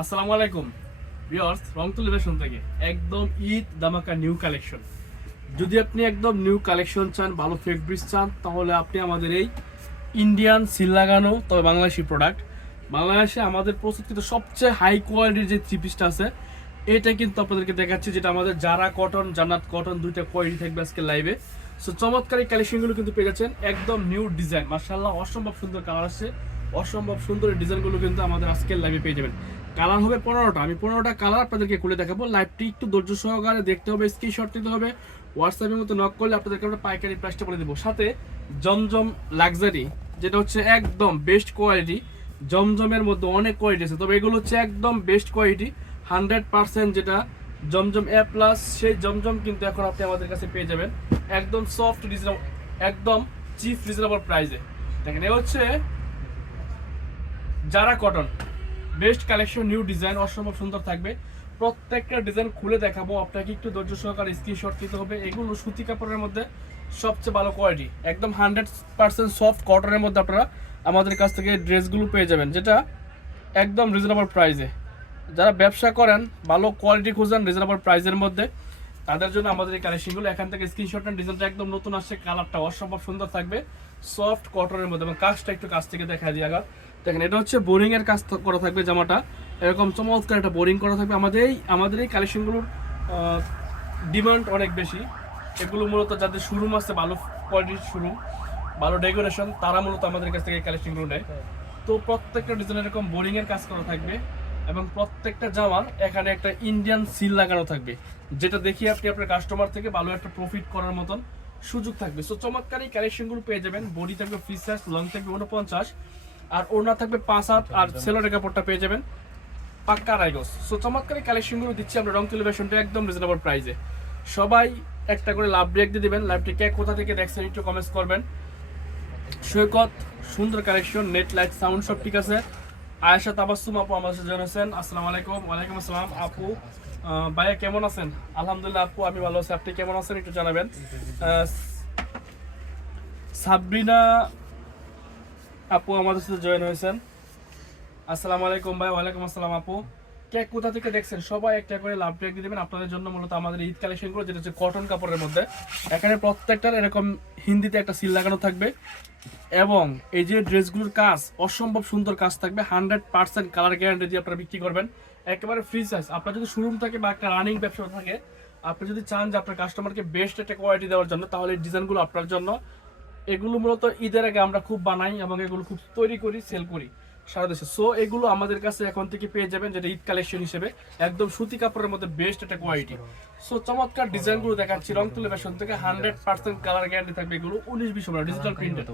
আসসালামু আলাইকুম viewers, রংতুল fashion থেকে একদম ঈদ দামাকা নিউ কালেকশন। যদি আপনি একদম নিউ কালেকশন চান, ভালো ফেব্রিক্স চান, তাহলে আপনি আমাদের এই ইন্ডিয়ান সিল লাগানো তবে বাংলাদেশি প্রোডাক্ট, বাংলাদেশে আমাদের প্রস্তুতকৃত সবচেয়ে হাই কোয়ালিটির যে থ্রি পিসটা আছে এটা কিন্তু আপনাদেরকে দেখাচ্ছি, যেটা আমাদের যারা কটন, জান্নাত কটন, দুইটা কোয়ালিটি থাকবে আজকে লাইভে। সো চমৎকার এই কালেকশনগুলো কিন্তু পেয়ে যাচ্ছেন একদম নিউ ডিজাইন, মার্শাল্লাহ অসম্ভব সুন্দর কালার আসছে, অসম্ভব সুন্দর এই ডিজাইনগুলো কিন্তু আমাদের আজকের লাইভে পেয়ে যাবেন। কালার হবে 15টা, আমি 15টা কালার আপনাদেরকে খুলে দেখাবো। লাইভটি একটু ধৈর্য সহকারে দেখতে হবে, স্ক্রিনশট নিতে হবে, হোয়াটসঅ্যাপের মতো নক করলে আপনাদেরকে আমরা পাইকারি প্রাইসটা বলে দেবো। সাথে জমজম লাক্সারি, যেটা হচ্ছে একদম বেস্ট কোয়ালিটি। জমজমের মধ্যে অনেক কোয়ালিটি আছে, তবে এগুলো হচ্ছে একদম বেস্ট কোয়ালিটি 100%, যেটা জমজম এ প্লাস, সেই জমজম কিন্তু এখন আপনি আমাদের কাছে পেয়ে যাবেন একদম সফট রিজনেবল, একদম চিপ রিজনেবল প্রাইসে। দেখেন এ হচ্ছে যারা cotton, best collection, new design, অসম্ভব সুন্দর থাকবে। প্রত্যেকটা ডিজাইন খুলে দেখাবো, আপনাকে একটু ধৈর্য সহকারে স্ক্রিনশট নিতে হবে। এগুলো সুতি কাপড়ের মধ্যে সবচেয়ে ভালো কোয়ালিটি, একদম 100% সফট কটনের মধ্যে আপনারা আমাদের কাছ থেকে ড্রেসগুলো পেয়ে যাবেন, যেটা একদম রিজনেবল প্রাইসে। যারা ব্যবসা করেন, ভালো কোয়ালিটি খুঁজেন রিজনেবল প্রাইসের মধ্যে, তাদের জন্য আমাদের এই কালেকশনগুলো। এখান থেকে স্ক্রিনশট নেন। ডিজাইনটা একদম নতুন আসছে, কালারটা অসম্ভব সুন্দর থাকবে, সফট কটনের মধ্যে, এবং কাজটা একটু কাছ থেকে দেখা দিয়ে আগার। দেখেন এটা হচ্ছে বোরিং এর কাজ করা থাকবে, জামাটা এরকম চমৎকার একটা বোরিং করা থাকবে। আমাদের এই কালেকশনগুলোর ডিমান্ড অনেক বেশি। এগুলো মূলত যাদের শোরুম আছে, ভালো কোয়ালিটির শোরুম, ভালো ডেকোরেশন, তারা মূলত আমাদের কাছ থেকে এই কালেকশনগুলো নেয়। তো প্রত্যেকটা ডিজাইন এরকম বোরিং এর কাজ করা থাকবে, এবং প্রত্যেকটা জামার এখানে একটা ইন্ডিয়ান সিল লাগানো থাকবে, যেটা দেখিয়ে আপনি আপনার কাস্টমার থেকে ভালো একটা প্রফিট করার মতন সুযোগ থাকবে। সো চমৎকার এই কালেকশনগুলো পেয়ে যাবেন। বডি থাকবে ফ্রি সাইজ, লং থাকবে 49, আর ওড়না থাকবে 5 হাত, আর সেলোয়ারের কাপড়টা পেয়ে যাবেন পাক্কা রাইগস। সো চমৎকার এই কালেকশনগুলো দিচ্ছি আমরা রংতুলি ফ্যাশনটা একদম রিজনেবল প্রাইসে। সবাই একটা করে লাভ ব্রেক দিয়ে দিবেন। লাইভটি কে কোথা থেকে দেখছেন একটু কমেন্টস করবেন। সৈকত, সুন্দর কালেকশন, নেট লাইট সাউন্ড সব ঠিক আছে। আয়েশা তাবাসসুম আপু আমাদের সাথে জানাচ্ছেন, আসসালামু আলাইকুম। ওয়ালাইকুম আসসালাম আপু। ভাইয়া কেমন আছেন? আলহামদুলিল্লাহ আপু, আমি ভালো আছি, আপনি কেমন আছেন একটু জানাবেন। সাবরিনা আপু আমাদের সাথে জয়েন হয়েছেন, আসসালামু আলাইকুম ভাই। ওয়ালাইকুম আসসালাম আপু। কে কোথা থেকে দেখছেন সবাই একটা করে লাভ ব্রেক দিয়ে দেবেন। আপনাদের জন্য মূলত আমাদের ঈদ কালেকশনগুলো, যেটা হচ্ছে কটন কাপড়ের মধ্যে, এখানে প্রত্যেকটার এরকম হিন্দিতে একটা সিল লাগানো থাকবে, এবং এই যে ড্রেসগুলোর কাজ অসম্ভব সুন্দর কাজ থাকবে। 100% কালার গ্যারান্টি দিয়ে আপনারা বিক্রি করবেন, একেবারে ফ্রি সাইজ। আপনার যদি শোরুম থাকে বা একটা রানিং ব্যবসা থাকে, আপনি যদি চান যে আপনার কাস্টমারকে বেস্ট একটা কোয়ালিটি দেওয়ার জন্য, তাহলে এই ডিজাইনগুলো আপনার জন্য। এগুলো মূলত ঈদের আগে আমরা খুব বানাই, এবং এগুলো খুব তৈরি করি, সেল করি সারা দেশে। সো এগুলো আমাদের কাছে এখন থেকে পেয়ে যাবেন, যেটা ঈদ কালেকশন হিসেবে একদম সুতি কাপড়ের মধ্যে বেস্ট একটা কোয়ালিটি। সো চমৎকার ডিজাইনগুলো দেখাচ্ছি রংতুলি ফ্যাশন থেকে, 100% কালার গ্যারান্টি থাকবে। এগুলো 19-20 ডিজিটাল প্রিন্টের,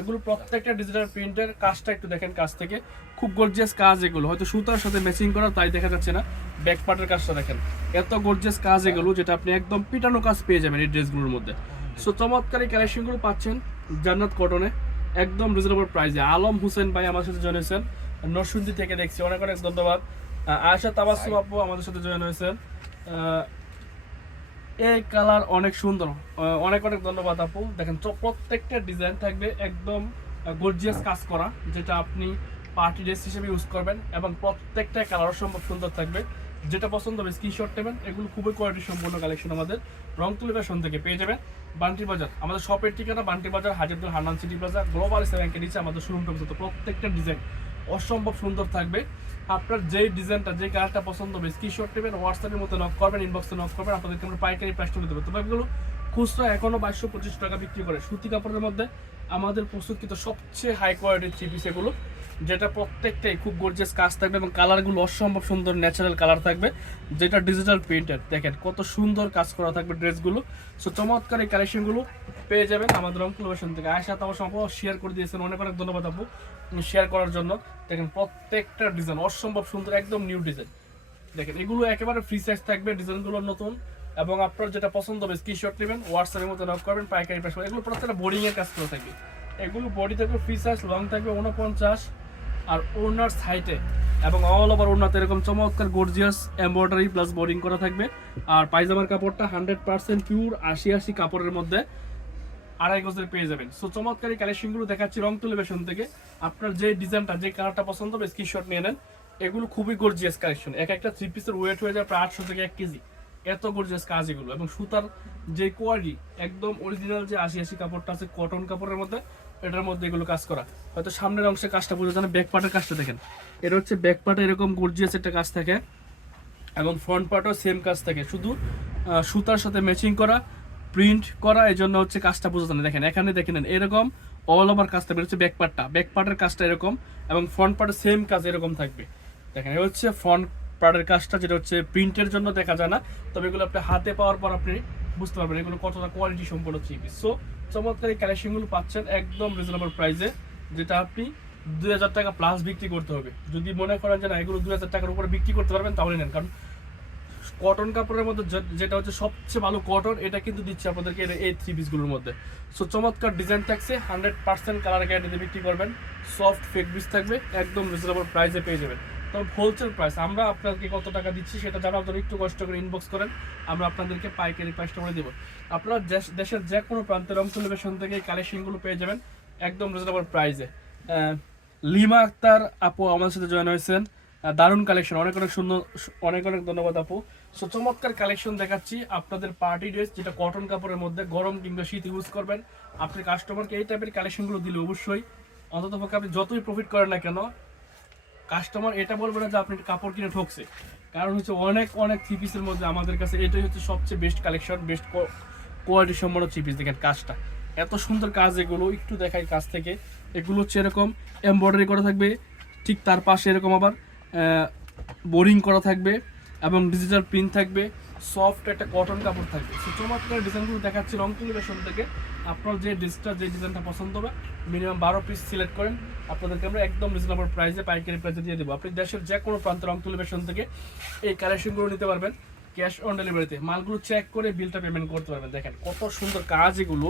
এগুলো প্রত্যেকটা ডিজিটাল প্রিন্টের। কাজটা একটু দেখেন কাজ থেকে, খুব গর্জিয়াস কাজ এগুলো, হয়তো সুতার সাথে ম্যাচিং করা তাই দেখা যাচ্ছে না। ব্যাক পার্টের কাজটা দেখেন, এত গর্জিয়াস কাজ এগুলো, যেটা আপনি একদম পিটানো কাজ পেয়ে যাবেন এই ড্রেসগুলোর মধ্যে। সো চমৎকার এই কালেকশনগুলো পাচ্ছেন জান্নাত কটনে একদম রিজনেবল প্রাইসে। আলম হোসেন ভাই আমার সাথে জয়েন হয়েছেন, নরসিংদী থেকে দেখছি, অনেক অনেক ধন্যবাদ। আয়েশা তাবাসসুম আপু আমাদের সাথে জয়েন হয়েছেন। এই কালার অনেক সুন্দর, অনেক অনেক ধন্যবাদ আপু। দেখেন প্রত্যেকটা ডিজাইন থাকবে একদম গর্জিয়াস কাজ করা, যেটা আপনি পার্টি ড্রেস হিসেবে ইউজ করবেন, এবং প্রত্যেকটা কালার অসম্ভব সুন্দর থাকবে। যেটা পছন্দ হবে স্ক্রিনশট নেবেন। এগুলো খুবই কোয়ালিটি সম্পূর্ণ কালেকশন আমাদের রংতুলি ফ্যাশন থেকে পেয়ে যাবেন। বান্টি বাজার আমাদের শপের ঠিকানা, বান্টি বাজার, হাজিরদুল হান্নান সিটি প্লাজা, গ্লোবাল ব্যাংকের নিচে আমাদের শোরুমটা পর্যন্ত। প্রত্যেকটা ডিজাইন অসম্ভব সুন্দর থাকবে। আপনার যেই ডিজাইনটা, যে কালারটা পছন্দ হবে স্ক্রিনশট নেবেন, হোয়াটসঅ্যাপের মধ্যে নক করবেন, ইনবক্সে নক করবেন, আপনাদেরকে আমরা পাইকারি প্রাইস তুলে দেবো। তবে এগুলো খুচরা এখনও 2225 টাকা বিক্রি করে। সুতি কাপড়ের মধ্যে আমাদের প্রস্তুতকৃত সবচেয়ে হাই কোয়ালিটির থ্রি পিস এগুলো, যেটা প্রত্যেকটাই খুব গর্জিয়াস কাজ থাকবে, এবং কালারগুলো অসম্ভব সুন্দর ন্যাচারাল কালার থাকবে, যেটা ডিজিটাল প্রিন্টেড। দেখেন কত সুন্দর কাজ করা থাকবে ড্রেসগুলো। সো চমৎকার এই কালেকশনগুলো পেয়ে যাবেন আমাদের রংপুর ফ্যাশন থেকে। আয়সা তো আমার সম্ভব শেয়ার করে দিয়েছেন, অনেক অনেক ধন্যবাদ আপু শেয়ার করার জন্য। দেখেন প্রত্যেকটা ডিজাইন অসম্ভব সুন্দর, একদম নিউ ডিজাইন। দেখেন এগুলো একেবারে ফ্রি সাইজ থাকবে, ডিজাইনগুলো নতুন, এবং আপনার যেটা পছন্দ হবে স্ক্রিনশট নেবেন, হোয়াটসঅ্যাপের মধ্যে নক করবেন, পাইকারি প্রাইস। এগুলো প্রত্যেকটা বোর্ডিং এর কাজ করে থাকবে। এগুলো বডি থাকবে ফ্রি সাইজ, লং থাকবে 49, আর ওনার সাইডে এবং অল ওভার ওনাতে এরকম চমৎকার গর্জিয়াস এমব্রয়ডারি প্লাস বোর্ডিং করা থাকবে। আর পায়জামার কাপড়টা 100% পিওর 80 কাপড়ের মধ্যে 2.5 গজের পেয়ে যাবেন। সো চমৎকার এই কালেকশনগুলো দেখাচ্ছি রংতুলি ফ্যাশন থেকে। আপনার যে ডিজাইনটা, যে কালারটা পছন্দ হবে স্ক্রিনশট নিয়ে নেন, এগুলো খুবই গর্জিয়াস কালেকশন। এক একটা থ্রি পিসের ওয়েট হয়ে যায় প্রায় 800 থেকে 1 কেজি, এত গর্জিয়াস কাজ এগুলো। এবং সুতার যে কোয়ালিটি, একদম অরিজিনাল যে 80 কাপড়টা আছে কটন কাপড়ের মধ্যে, এটার মধ্যে এগুলো কাজ করা। হয়তো সামনের অংশে কাজটা বোঝা যায় না, ব্যাক পার্টের কাজটা দেখেন, এটা হচ্ছে ব্যাক পার্টে এরকম গর্জিয়াস একটা কাজ থাকে এবং ফ্রন্ট পার্টও সেম কাজ থাকে, শুধু সুতার সাথে ম্যাচিং করা, প্রিন্ট করা, এই জন্য হচ্ছে কাজটা বোঝা যায় না। দেখেন এখানে দেখেন এরকম অল ওভার কাজটা বের হচ্ছে, ব্যাক পার্টের কাজটা এরকম এবং ফ্রন্ট পার্টের সেম কাজ এরকম থাকবে। দেখেন এই হচ্ছে ফ্রন্ট পার্টের কাজটা, যেটা হচ্ছে প্রিন্টের জন্য দেখা যায় না, তবে এগুলো আপনি হাতে পাওয়ার পর আপনি বুঝতে পারবেন এগুলো কতটা কোয়ালিটি সম্পন্ন থ্রি পিস। সো চমৎকার এই কালেকশনগুলো পাচ্ছেন একদম রিজনেবল প্রাইসে, যেটা আপনি 2000 টাকা প্লাস বিক্রি করতে হবে। যদি মনে করেন যে না এগুলো 2000 টাকার উপরে বিক্রি করতে পারবেন তাহলে নেন, কারণ কটন কাপড়ের মধ্যে যেটা হচ্ছে সবচেয়ে ভালো কটন, এটা কিন্তু দিচ্ছে আপনাদেরকে এই থ্রি পিসগুলোর মধ্যে। সো চমৎকার ডিজাইন থাকছে, 100% কালার গ্যারান্টিতে বিক্রি করবেন, সফট ফেব্রিক্স থাকবে, একদম রিজনেবল প্রাইসে পেয়ে যাবেন। তবে হোলসেল প্রাইস আমরা আপনাদেরকে কত টাকা দিচ্ছি সেটা জানার জন্য একটু কষ্ট করে ইনবক্স করেন, আমরা আপনাদেরকে পাইকারি প্রাইসটা করে দেবো। আপনারা দেশের যে কোনো প্রান্তে রংপুর লোকেশন থেকে এই কালেকশনগুলো পেয়ে যাবেন একদম রিজনেবল প্রাইসে। লিমা আক্তার আপু আমাদের সাথে জয়েন হয়েছেন, দারুণ কালেকশন, অনেক সুন্দর, অনেক ধন্যবাদ আপু। সো চমৎকার কালেকশন দেখাচ্ছি আপনাদের পার্টি ড্রেস, যেটা কটন কাপড়ের মধ্যে গরম কিংবা শীত ইউজ করবেন। আপনি কাস্টমারকে এই টাইপের কালেকশনগুলো দিলে অবশ্যই অন্ততপক্ষে আপনি যতই প্রফিট করেন না কেন, কাস্টমার এটা বলবে না যে আপনি কাপড় কিনে ঠকছে। কারণ হচ্ছে অনেক থ্রি পিসের মধ্যে আমাদের কাছে এটাই হচ্ছে সবচেয়ে বেস্ট কালেকশন, বেস্ট কোয়ালিটি সম্পন্ন থ্রি পিস। দেখেন কাজটা এত সুন্দর কাজ, এগুলো একটু দেখাই কাজ থেকে, এগুলো হচ্ছে এরকম এমব্রয়ডারি করা থাকবে, ঠিক তার পাশে এরকম আবার বোরিং করা থাকবে এবং ডিজিটাল প্রিন্ট থাকবে, সফট একটা কটন কাপড় থাকবে। সো চমৎকার ডিজাইনগুলো দেখাচ্ছি রংপুর লোকেশন থেকে। আপনার যে ডিজাইনটা পছন্দ হবে মিনিমাম 12 পিস সিলেক্ট করেন, আপনাদেরকে আমরা একদম রিজনেবল প্রাইসে পাইকারি প্রাইসে দিয়ে দেবো। আপনি দেশের যে কোনো প্রান্ত রংপুর লোকেশন থেকে এই কালেকশনগুলো নিতে পারবেন ক্যাশ অন ডেলিভারিতে, মালগুলো চেক করে বিলটা পেমেন্ট করতে পারবেন। দেখেন কত সুন্দর কাজ এগুলো,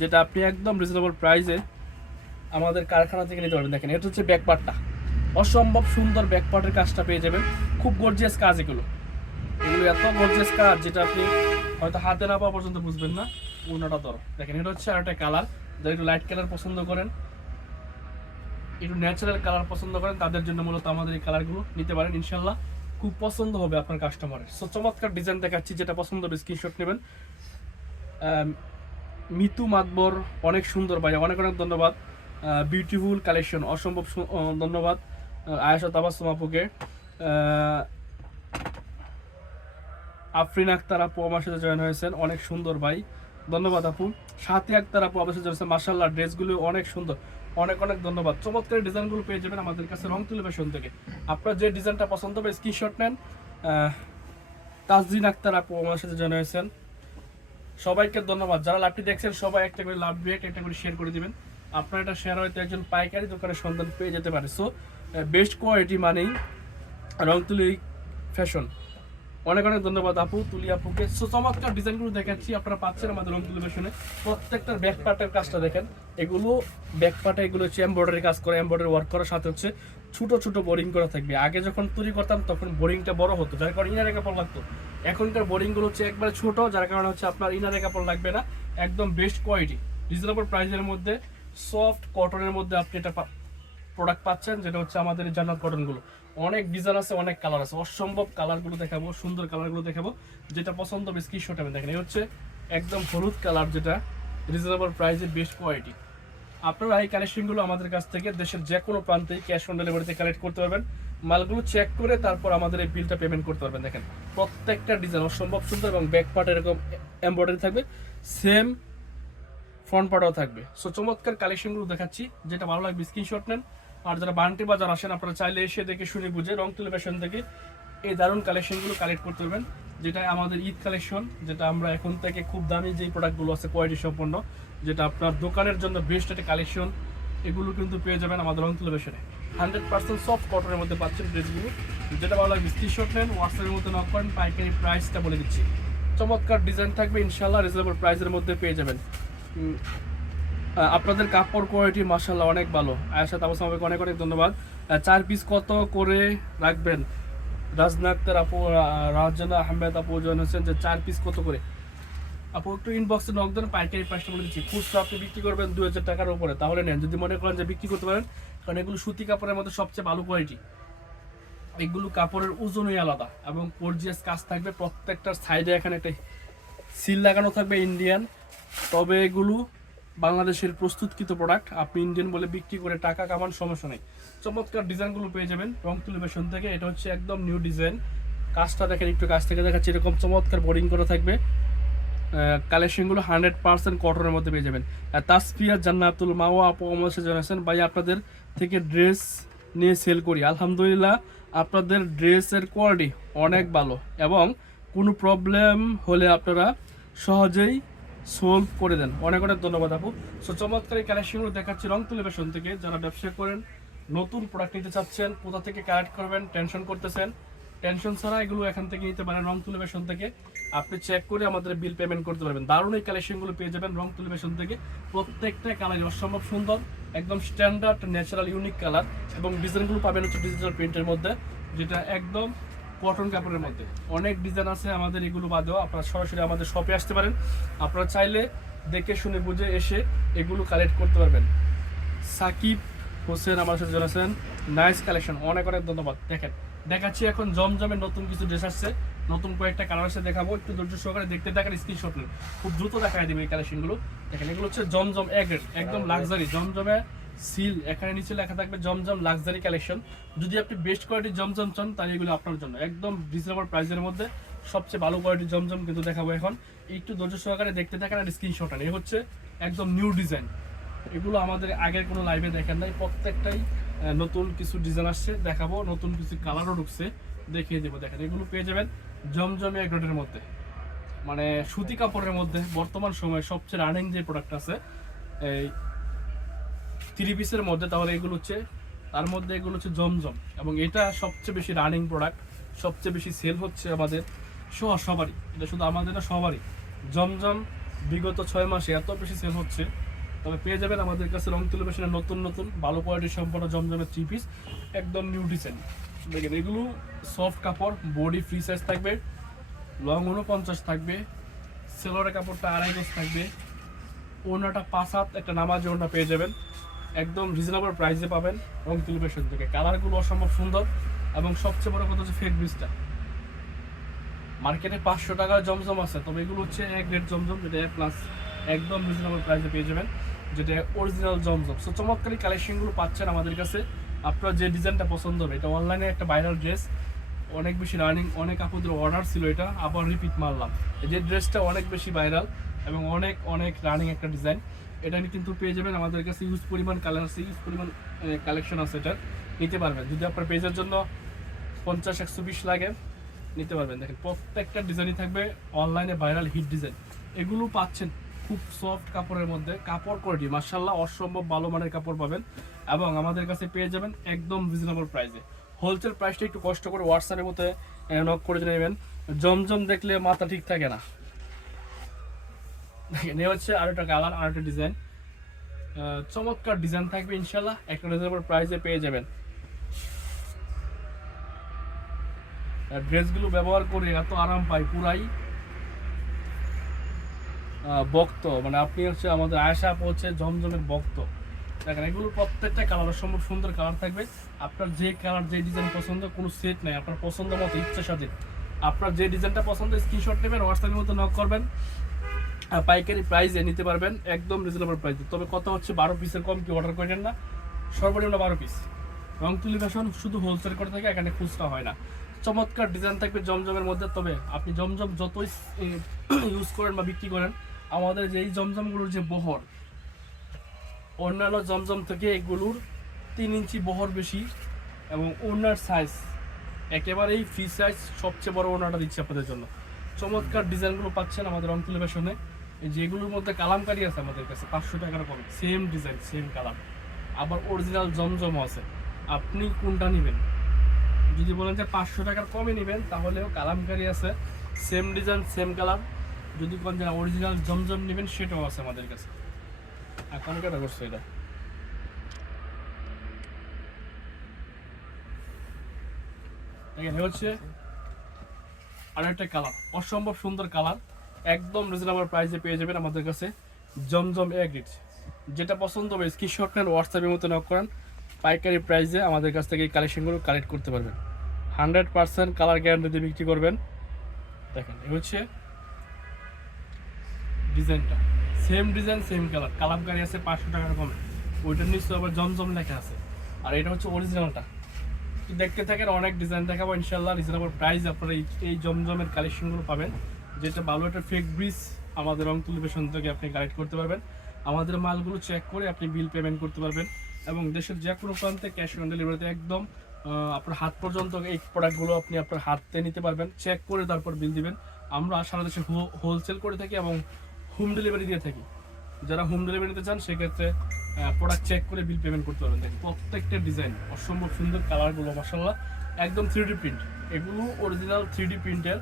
যেটা আপনি একদম রিজনেবল প্রাইসে আমাদের কারখানা থেকে নিতে পারবেন। দেখেন এটা হচ্ছে ব্যাক পার্টটা, অসম্ভব সুন্দর ব্যাক পার্টের কাজটা পেয়ে যাবেন, খুব গর্জিয়াস কাজ এগুলো এত গর্জিয়াস কাজ যেটা আপনি হয়তো হাতে না পাওয়া পর্যন্ত বুঝবেন না। ওনাটা ধরো দেখেন, এটা হচ্ছে আরেকটা কালার, যারা একটু লাইট কালার পছন্দ করেন, একটু ন্যাচারাল কালার পছন্দ করেন, তাদের জন্য মূলত আমাদের এই কালারগুলো নিতে পারেন, ইনশাল্লাহ খুব পছন্দ হবে আপনার কাস্টমারের। সো চমৎকার ডিজাইন দেখাচ্ছি, যেটা পছন্দ হবে স্ক্রিনশট নেবেন। মিতু মাতবর অনেক সুন্দর ভাই, অনেক ধন্যবাদ। বিউটিফুল কালেকশন, অসম্ভব ধন্যবাদ আয়েশা তাবাসসুম আপুকে। আফরিন আক্তার আপু আমার সাথে জয়েন হয়েছেন, অনেক সুন্দর ভাই, ধন্যবাদ আপু। সাথী আক্তার আপু আমার সাথে জয়েন হয়েছেন, মাশাআল্লাহ ড্রেসগুলো অনেক সুন্দর, অনেক ধন্যবাদ। চমৎকার ডিজাইনগুলো পেয়ে যাবেন আমাদের কাছে রংপুর লোকেশন থেকে। আপনার যে ডিজাইনটা পছন্দ হবে স্ক্রিনশট নেন। তাজরিন আক্তার আপু আমার সাথে জয়েন হয়েছেন, সবাইকে ধন্যবাদ। যারা লাভটি দেখছেন সবাই একটা করে লাভ রেট একটা করে শেয়ার করে দিবেন, আপনার এটা শেয়ার হয়তো একজন পাইকারি দোকানের সন্ধান পেয়ে যেতে পারে। সো বেস্ট কোয়ালিটি মানেই রংতুলি ফ্যাশন, অনেক ধন্যবাদ আপু, তুলি আপুকে। সো চমৎকার ডিজাইনগুলো দেখাচ্ছি, আপনারা পাচ্ছেন আমাদের রংতুলি ফ্যাশনে। প্রত্যেকটার ব্যাক পার্টের কাজটা দেখেন, এগুলো ব্যাক পার্টে এগুলো হচ্ছে এমব্রয়ডারি কাজ করে, এমব্রয়ডারি ওয়ার্ক করার সাথে হচ্ছে ছোট বোরিং করা থাকবে। আগে যখন তৈরি করতাম তখন বোরিংটা বড় হতো, যার কারণে ইনারে কাপড় লাগতো। এখনকার বোরিংগুলো হচ্ছে একবারে ছোট, যার কারণে হচ্ছে আপনার ইনারে কাপড় লাগবে না, একদম বেস্ট কোয়ালিটি রিজনেবল প্রাইসের মধ্যে সফট কটনের মধ্যে আপনি এটা প্রোডাক্ট পাচ্ছেন, যেটা হচ্ছে আমাদের এই জান্নাত কটনগুলো। অনেক ডিজাইন আছে, অনেক কালার আছে, অসম্ভব কালারগুলো দেখাবো, সুন্দর কালারগুলো দেখাবো, যেটা পছন্দ হবে স্ক্রিনশট আমি দেখেন। এই হচ্ছে একদম হলুদ কালার, যেটা রিজনেবল প্রাইসে বেস্ট কোয়ালিটি। আপনারা এই কালেকশনগুলো আমাদের কাছ থেকে দেশের যে কোনো প্রান্তে ক্যাশ অন ডেলিভারিতে কালেক্ট করতে পারবেন, মালগুলো চেক করে তারপর আমাদের এই বিলটা পেমেন্ট করতে পারবেন। দেখেন প্রত্যেকটা ডিজাইন অসম্ভব সুন্দর এবং ব্যাক পার্ট এরকম এমব্রয়ডারি থাকবে, সেম ফ্রন্ট পার্টও থাকবে। সো চমৎকার কালেকশনগুলো দেখাচ্ছি, যেটা ভালো লাগবে স্ক্রিনশট নেন। আর যারা বান্টি বাজার আসেন আপনারা চাইলে এসে দেখে শুনে বুঝে রংতুলি ফ্যাশন থেকে এই দারুণ কালেকশনগুলো কালেক্ট করতে পারবেন, যেটা আমাদের ঈদ কালেকশন, যেটা আমরা এখন থেকে খুব দামি যেই প্রোডাক্টগুলো আছে কোয়ালিটি সম্পন্ন, যেটা আপনার দোকানের জন্য বেস্ট একটা কালেকশন, এগুলো কিন্তু পেয়ে যাবেন আমাদের রংতুলি ফ্যাশনে। 100% সফট কটনের মধ্যে পাচ্ছেন ড্রেসগুলো, যেটা ভালো লাগবে স্ক্রিনশট নেন, হোয়াটসঅ্যাপের মধ্যে নক করেন, পাইকারি প্রাইসটা বলে দিচ্ছি। চমৎকার ডিজাইন থাকবে, ইনশাল্লাহ রিজনেবল প্রাইসের মধ্যে পেয়ে যাবেন। আপনাদের কাপড় কোয়ালিটি মাশাআল্লাহ অনেক ভালো। আয়েশা তাবাসসুম আপুকে অনেক ধন্যবাদ। 4 পিস কত করে রাখবেন? রাজনা আক্তার আপু, রাজনা আহমেদ আপু জানিয়েছেন যে 4 পিস কত করে। আপু একটু ইনবক্সে নক দেন, পাইকারি প্রাইসটা বলে দিচ্ছি। খুচরা আপনি বিক্রি করবেন 2000 টাকার উপরে, তাহলে নেন। যদি মনে করেন যে বিক্রি করতে পারেন, কারণ এগুলো সুতি কাপড়ের মধ্যে সবচেয়ে ভালো কোয়ালিটি, এগুলো কাপড়ের ওজনই আলাদা এবং গর্জিয়াস কাজ থাকবে, প্রত্যেকটার সাইডে এখানে একটা সিল লাগানো থাকবে ইন্ডিয়ান। তবে এগুলো বাংলাদেশের প্রস্তুতকৃত প্রোডাক্ট, আপনি ইন্ডিয়ান বলে বিক্রি করে টাকা কামান, সমস্যা নেই। চমৎকার ডিজাইনগুলো পেয়ে যাবেন রংতুলি ফ্যাশন থেকে। এটা হচ্ছে একদম নিউ ডিজাইন। কাজটা দেখেন, একটু কাছ থেকে দেখাচ্ছি, এরকম চমৎকার বোর্ডিং করা থাকবে। কালেকশনগুলো 100% কটনের মধ্যে পেয়ে যাবেন। তাসফিয়া জান্নাতুল মাওয়া আপু আমাদের জানাচ্ছেন, ভাই আপনাদের থেকে ড্রেস নিয়ে সেল করি, আলহামদুলিল্লাহ আপনাদের ড্রেসের কোয়ালিটি অনেক ভালো এবং কোনো প্রবলেম হলে আপনারা সহজেই সলভ করে দেন। অনেক অনেক ধন্যবাদ আপু। সো চমৎকার এই কালেকশনগুলো দেখাচ্ছি রংতুলি ফ্যাশন থেকে। যারা ব্যবসা করেন, নতুন প্রোডাক্ট নিতে চাচ্ছেন, কোথা থেকে কালেক্ট করবেন টেনশন করতেছেন, টেনশন ছাড়া এগুলো এখান থেকে নিতে পারেন রংতুলি ফ্যাশন থেকে। আপনি চেক করে আমাদের বিল পেমেন্ট করতে পারবেন। দারুণ এই কালেকশনগুলো পেয়ে যাবেন রংতুলি ফ্যাশন থেকে। প্রত্যেকটা কালার অসম্ভব সুন্দর, একদম স্ট্যান্ডার্ড ন্যাচারাল ইউনিক কালার এবং ডিজাইনগুলো পাবেন হচ্ছে ডিজিটাল প্রিন্টের মধ্যে, যেটা একদম কটন কাপড়ের মধ্যে। অনেক ডিজাইন আছে আমাদের, এগুলো বাদেও আপনারা সরাসরি আমাদের শপে আসতে পারেন। আপনারা চাইলে দেখে শুনে বুঝে এসে এগুলো কালেক্ট করতে পারবেন। সাকিব হোসেন আমার সাথে জানাচ্ছেন, নাইস কালেকশন, অনেক অনেক ধন্যবাদ। দেখেন দেখাচ্ছি এখন জমজমের নতুন কিছু ড্রেস আসছে, নতুন কয়েকটা কালার আসছে, দেখাবো। একটু ধৈর্য সহকারে দেখতে থাকেন, স্ক্রিনশট নিন, খুব দ্রুত দেখাই দেবে এই কালেকশনগুলো। দেখেন এগুলো হচ্ছে জমজম এ গ্রেড, একদম লাক্সারি জমজমে সিল, এখানে নিচে লেখা থাকবে জমজম লাক্সারি কালেকশন। যদি আপনি বেস্ট কোয়ালিটির জমজম চান তাহলে এগুলো আপনার জন্য একদম রিজনেবল প্রাইসের মধ্যে সবচেয়ে ভালো কোয়ালিটির জমজম কিন্তু দেখাবো এখন। একটু ধৈর্য সহকারে দেখতে থাকেন আর স্ক্রিনশট নেন। এই হচ্ছে একদম নিউ ডিজাইন, এগুলো আমাদের আগের কোনো লাইভে দেখেন নাই, প্রত্যেকটাই নতুন কিছু ডিজাইন আসছে, দেখাবো। নতুন কিছু কালারও ঢুকছে, দেখিয়ে দেবো। দেখেন এগুলো পেয়ে যাবেন জমজমে এক গ্রেডের মধ্যে, মানে সুতি কাপড়ের মধ্যে বর্তমান সময়ে সবচেয়ে রানিং যে প্রোডাক্ট আছে এই 3 পিসের মধ্যে, তাহলে এগুলো হচ্ছে তার মধ্যে এগুলো হচ্ছে জমজম, এবং এটা সবচেয়ে বেশি রানিং প্রোডাক্ট, সবচেয়ে বেশি সেল হচ্ছে আমাদের সবারই। এটা শুধু আমাদের না, সবারই। জমজম বিগত 6 মাসে এত বেশি সেল হচ্ছে। তবে পেয়ে যাবেন আমাদের কাছে রংতুলি ফ্যাশনের নতুন নতুন ভালো কোয়ালিটির সম্পন্ন জমজমের 3 পিস, একদম নিউ ডিজাইন। দেখেন এগুলো সফট কাপড়, বডি ফ্রি সাইজ থাকবে, লং 49 থাকবে, সেলোয়ারের কাপড়টা 2.5 গজ থাকবে, ওড়নাটা 5 হাত একটা নামাজি ওড়না পেয়ে যাবেন, একদম রিজনেবল প্রাইসে পাবেন রংতুলি ফ্যাশন থেকে। কালারগুলো অসম্ভব সুন্দর এবং সবচেয়ে বড় কথা হচ্ছে ফেক ব্রিজটা। মার্কেটে 500 টাকার জমজম আছে, তবে এগুলো হচ্ছে এক রেট জমজম, যেটা প্লাস একদম রিজনেবল প্রাইসে পেয়ে যাবেন, যেটা অরিজিনাল জমজম। সো চমৎকারী কালেকশনগুলো পাচ্ছেন আমাদের কাছে। আপনার যে ডিজাইনটা পছন্দ হবে, এটা অনলাইনে একটা ভাইরাল ড্রেস, অনেক বেশি রানিং, অনেক আপুদের অর্ডার ছিল, এটা আবার রিপিট মারলাম। এই যে ড্রেসটা অনেক বেশি ভাইরাল এবং অনেক অনেক রানিং একটা ডিজাইন। এটা কিন্তু পেয়ে যাবেন আমাদের কাছে, ইউজ পরিমাণ কালার আছে, ইউজ পরিমাণ কালেকশন আছে, এটা নিতে পারবেন। যদি আপনার পেজের জন্য 50-120 লাগে নিতে পারবেন। দেখেন প্রত্যেকটা ডিজাইনই থাকবে অনলাইনে ভাইরাল হিট ডিজাইন। এগুলো পাচ্ছেন খুব সফট কাপড়ের মধ্যে, কাপড় কোয়ালিটি মাশাআল্লাহ অসম্ভব ভালো মানের কাপড় পাবেন এবং আমাদের কাছে পেয়ে যাবেন একদম রিজনেবল প্রাইসে। হোলসেল প্রাইসটা একটু কষ্ট করে হোয়াটসঅ্যাপের মধ্যে নক করে নেবেন। জমজম দেখলে মাথা ঠিক থাকে না। দেখেন এ হচ্ছে আরেকটা কালার, আরেকটা ডিজাইন, চমৎকার ডিজাইন থাকবে ইনশাআল্লাহ, একটা রিজনেবল প্রাইসে পেয়ে যাবেন। ড্রেসগুলো ব্যবহার করে এত আরাম পাই, পুরাই ভক্ত, মানে আপনি হচ্ছে আমাদের আয়েশা আপু হচ্ছে জমজমের ভক্ত। দেখেন এগুলো প্রত্যেকটা কালার অসম্ভব সুন্দর কালার থাকবে। আপনার যে কালার যে ডিজাইন পছন্দ, কোনো সেট নাই, আপনার পছন্দ মতো ইচ্ছা স্বাধীন। আপনার যে ডিজাইনটা পছন্দ স্ক্রিনশট নেবেন, হোয়াটসঅ্যাপের মধ্যে নক করবেন, পাইকারি প্রাইসে নিতে পারবেন একদম রিজনেবল প্রাইসে। তবে কথা হচ্ছে 12 পিসের কম কি অর্ডার করেন না, সর্বনিম্ন 12 পিস। রংতুলি ফ্যাশন শুধু হোলসেল করে থাকে, এখানে খুচরা হয় না। চমৎকার ডিজাইন থাকবে জমজমের মধ্যে। তবে আপনি জমজম যতই ইউজ করেন বা বিক্রি করেন, আমাদের যে এই জমজমগুলোর যে বহর, অন্যান্য জমজম থেকে এগুলোর 3 ইঞ্চি বহর বেশি এবং ওড়নার সাইজ একেবারেই ফ্রি সাইজ, সবচেয়ে বড় ওড়নাটা দিচ্ছি আপনাদের জন্য। চমৎকার ডিজাইনগুলো পাচ্ছেন আমাদের রংতুলি ফ্যাশনে। এই যেগুলোর মধ্যে কালামকারি আছে আমাদের কাছে 500 টাকার কম, সেম ডিজাইন সেম কালার, আবার অরিজিনাল জমজমও আছে। আপনি কোনটা নেবেন? যদি বলেন যে 500 টাকার কমে নেবেন, তাহলেও কালামকারি আছে, সেম ডিজাইন সেম কালার। যদি কোন যে অরিজিনাল জমজম নেবেন, সেটাও আছে আমাদের কাছে। এখন কেটা করছে এটা, দেখেন হচ্ছে আরেকটা কালার, অসম্ভব সুন্দর কালার, একদম রিজনেবল প্রাইসে পেয়ে যাবেন আমাদের কাছে জমজম এ গ্রেড। যেটা পছন্দ হবে স্ক্রিনশট নেন, হোয়াটসঅ্যাপের মতো নক করেন, পাইকারি প্রাইসে আমাদের কাছ থেকে এই কালেকশনগুলো কালেক্ট করতে পারবেন। 100% কালার গ্যারান্টি দিয়ে বিক্রি করবেন। দেখেন এই হচ্ছে ডিজাইনটা, same design same colour, kalamkari আছে 500 টাকার কমে, ওইটার নিচে আবার জমজম লেখা আছে। আর এটা হচ্ছে অরিজিনালটা। দেখতে থাকেন, অনেক ডিজাইন দেখাবো ইনশাল্লাহ। রিজনেবল প্রাইস আপনারা এই জমজমের কালেকশনগুলো পাবেন। যেটা ভালো একটা ফেক ব্রিজ আমাদের রং টেলিভিশন থেকে আপনি কালেক্ট করতে পারবেন। আমাদের মালগুলো চেক করে আপনি বিল পেমেন্ট করতে পারবেন এবং দেশের যে কোনো প্রান্তে ক্যাশ অন ডেলিভারিতে একদম আপনার হাত পর্যন্ত এই প্রোডাক্টগুলো আপনি আপনার হাতে নিতে পারবেন। চেক করে তারপর বিল দিবেন। আমরা সারা দেশে হোলসেল করে থাকি এবং হোম ডেলিভারি দিয়ে থাকি। যারা হোম ডেলিভারি নিতে চান সেক্ষেত্রে প্রোডাক্ট চেক করে বিল পেমেন্ট করতে পারবেন। দেখেন প্রত্যেকটা ডিজাইন অসম্ভব সুন্দর, কালারগুলো মাশাআল্লাহ একদম 3D প্রিন্ট। এগুলো অরিজিনাল 3D প্রিন্টের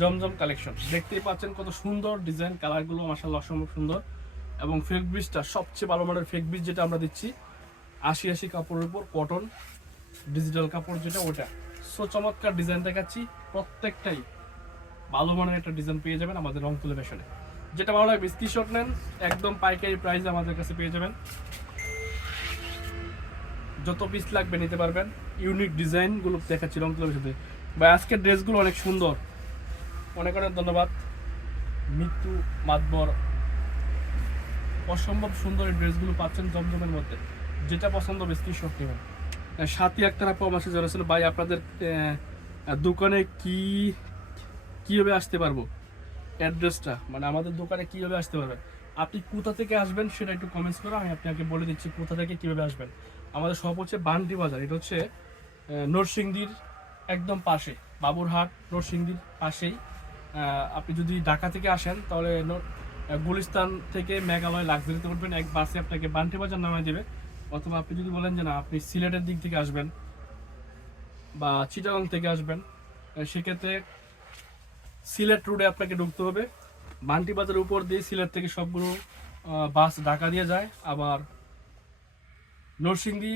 জমজম কালেকশন। দেখতেই পাচ্ছেন কত সুন্দর ডিজাইন, কালারগুলো মাশাআল্লাহ অসম্ভব সুন্দর। এবং ফেক ব্রিজটা সবচেয়ে ভালো মানের ফেক ব্রিজ যেটা আমরা দিচ্ছি 80 কাপড়ের উপর কটন ডিজিটাল কাপড় যেটা ওটা। সো চমৎকার ডিজাইন দেখাচ্ছি, প্রত্যেকটাই ভালো মানের একটা ডিজাইন পেয়ে যাবেন আমাদের রং তুলে ফ্যাশনে। যেটা ভালো লাগবে স্ক্রিনশট নেন, একদম পাইকারি প্রাইসে আমাদের কাছে পেয়ে যাবেন। যত পিস লাগবে নিতে পারবেন। ইউনিক ডিজাইনগুলো দেখাচ্ছি রং তুলে ফ্যাশনে। বা আজকের ড্রেসগুলো অনেক সুন্দর, অনেক অনেক ধন্যবাদ মৃত্যু মাতবর। অসম্ভব সুন্দর এই ড্রেসগুলো পাচ্ছেন জমজমের মধ্যে। যেটা পছন্দ হবে স্ক্রিনশট নেবেন। সাথী আক্তার আপু আমার সাথে জানাচ্ছিল, ভাই আপনাদের দোকানে কীভাবে আসতে পারবো, অ্যাড্রেসটা মানে আমাদের দোকানে কীভাবে আসতে পারবেন, আপনি কোথা থেকে আসবেন সেটা একটু কমেন্টস করে আমি আপনাকে বলে দিচ্ছি কোথা থেকে কীভাবে আসবেন। আমাদের শপ হচ্ছে বান্টি বাজার, এটা হচ্ছে নরসিংদীর একদম পাশে, বাবুরহাট নরসিংদীর পাশেই। আপনি যদি ঢাকা থেকে আসেন তাহলে গুলিস্তান থেকে মেঘালয় লাক্সারিতে উঠবেন, এক বাসে আপনাকে বান্টি বাজার নামায় দেবে। অথবা আপনি যদি বলেন যে না আপনি সিলেটের দিক থেকে আসবেন বা চিটাগাং থেকে আসবেন, সেক্ষেত্রে সিলেট রোডে আপনাকে ঢুকতে হবে। বান্টি বাজারের উপর দিয়ে সিলেট থেকে সবগুলো বাস ঢাকা দিয়ে যায়। আবার নরসিংদী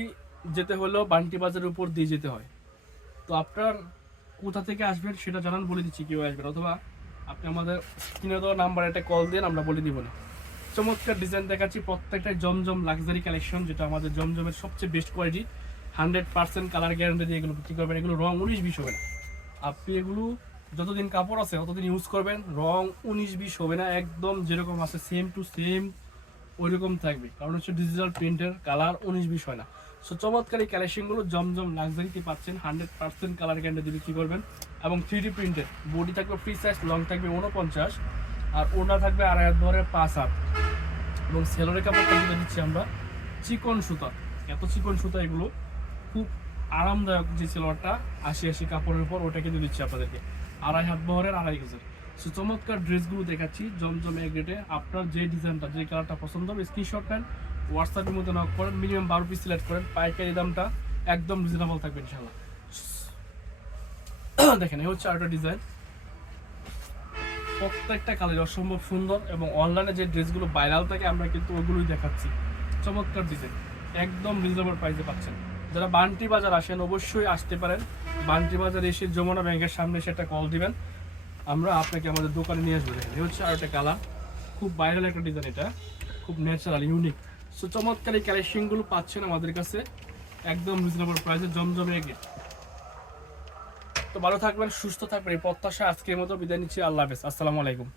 যেতে হলেও বান্টি বাজারের উপর দিয়ে যেতে হয়। তো আপনার কোথা থেকে আসবেন সেটা জানান, বলে দিচ্ছি কীভাবে আসবেন। অথবা আপনি আমাদের স্ক্রিনে দেওয়া নাম্বার একটা কল দেন, আমরা বলে দিব না। চমৎকার ডিজাইন দেখাচ্ছি, প্রত্যেকটাই জমজম লাক্সারি কালেকশন, যেটা আমাদের জমজমের সবচেয়ে বেস্ট কোয়ালিটি। 100% কালার গ্যারান্টি দিয়ে এগুলো বিক্রি করবেন। এগুলো রং 19-20 হবে না। আপনি এগুলো যতদিন কাপড় আছে ততদিন ইউজ করবেন, রং 19-20 হবে না। একদম যেরকম আছে সেম টু সেম ওইরকম থাকবে, কারণ হচ্ছে ডিজিটাল প্রিন্টের, কালার 19-20 হয় না। সো চমৎকার এই কালেকশনগুলো জমজম লাক্সারিতে পাচ্ছেন। 100% কালার গ্যারান্টি দিয়ে বিক্রি করবেন এবং 3D প্রিন্টের। বডি থাকবে ফ্রি সাইজ, লং থাকবে 49 আর ওড়না থাকবে 2.5 হাত ধরে 5 হাত। এবং সেলোরের কাপড়টা যেটা দিচ্ছি আমরা চিকন সুতা, এত চিকন সুতা, এগুলো খুব আরামদায়ক। যে সেলোয়ারটা 80 কাপড়ের উপর, ওটা কিন্তু দিচ্ছি আপনাদেরকে 2.5 হাত বহরের 2.5 গজের। সো চমৎকার ড্রেসগুলো দেখাচ্ছি জমজম এক রেটে। আপনার যে ডিজাইনটা যে কালারটা পছন্দ হবে স্ক্রিনশট নেন, হোয়াটসঅ্যাপের মধ্যে নক করেন, মিনিমাম 12 পিস সিলেক্ট করেন। পাইকারি দামটা একদম রিজনেবল থাকবে ইনশাআল্লাহ। দেখেন এই হচ্ছে আরেকটা ডিজাইন, প্রত্যেকটা কালার অসম্ভব সুন্দর এবং অনলাইনে যে ড্রেসগুলো ভাইরাল থাকে আমরা কিন্তু ওগুলোই দেখাচ্ছি। চমৎকার ডিজাইন, একদম রিজনেবল প্রাইসে পাচ্ছেন। যারা বান্টি বাজার আসেন অবশ্যই আসতে পারেন। বান্টি বাজার এসে যমুনা ব্যাংকের সামনে সেটা কল দিবেন, আমরা আপনাকে আমাদের দোকানে নিয়ে আসবো। দেখেন এই হচ্ছে আরেকটা কালার, খুব ভাইরাল একটা ডিজাইন, এটা খুব ন্যাচারাল ইউনিক। সো চমৎকার এই কালেকশনগুলো পাচ্ছেন আমাদের কাছে একদম রিজনেবল প্রাইসে জমজমে এগিয়ে। তো ভালো থাকবেন, সুস্থ থাকবেন এই প্রত্যাশা। আজকের মতো বিদায় নিচ্ছি, আল্লাহ হাফেজ, আসসালামু আলাইকুম।